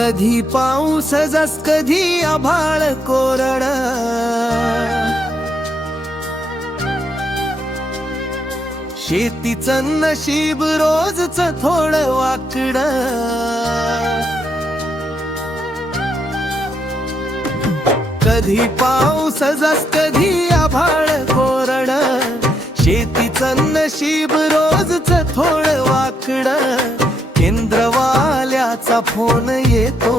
कधी पाऊस जस कधी आभाळ कोरड, शेतीचं नशीब रोजच थोडं वाकड. कधी पाऊस जस कधी आभाळ कोरड, शेतीचं नशीब रोजच थोडं वाकड. केंद्रवाल्याचा फोन येतो,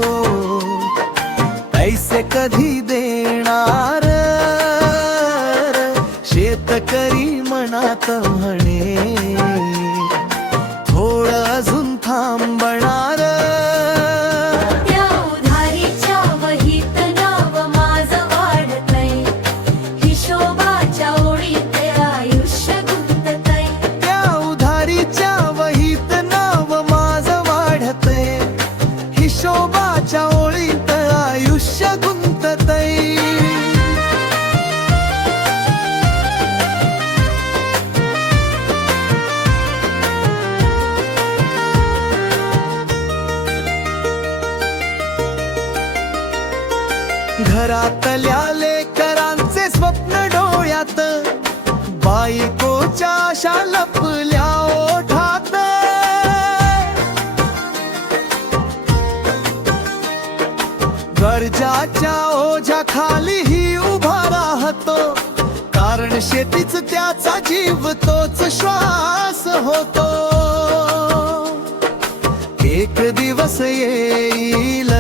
पैसे कधी देणार, शेतकरी मनात म्हणे थोडं अजून थांबणार. त्या उधारीच्या वहीत नाव माझं वाढतंय, हिशोबाच्या ओळीत आयुष्य गुंततंय. त्या उधारीच्या वहीत नाव माझं वाढतंय, हिशोबाच्या ओळीत आयुष्य गुंततंय. घरातल्या लेकरांचे स्वप्न डोळ्यात, बायकोच्या आशा लपल्या ओठात. गरजाच्या ओझ्या खालीही उभा राहतो, कारण शेतीच त्याचा जीव तोच श्वास होतो. एक दिवस येईल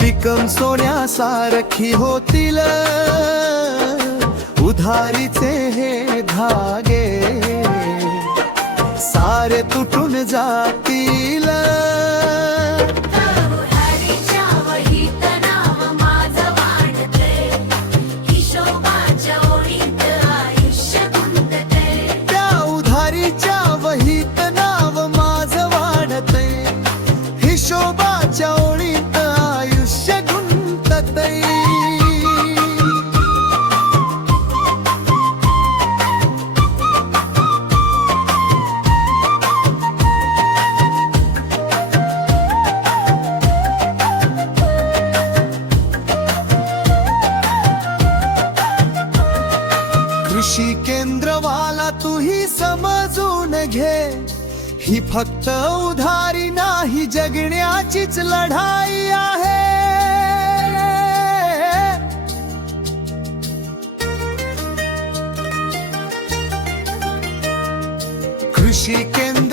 पिकं सोन्यासारखी होतील, उधारीचे हे धागे सारे तुटून जातील. उधारीच्या वहीत नाव माझं वाढतंय, हिशोबाच्या ओळीत आयुष्य गुंततंय. त्या उधारीच्या वहीत नाव माझं वाढतंय, हिशोबाच्या ओळीत आयुष्य गुंततंय. कृषी केंद्रवाला तूही समजून घे, ही फक्त उधारी नाही जगण्याचीच लढाई आहे. कृषी केंद्र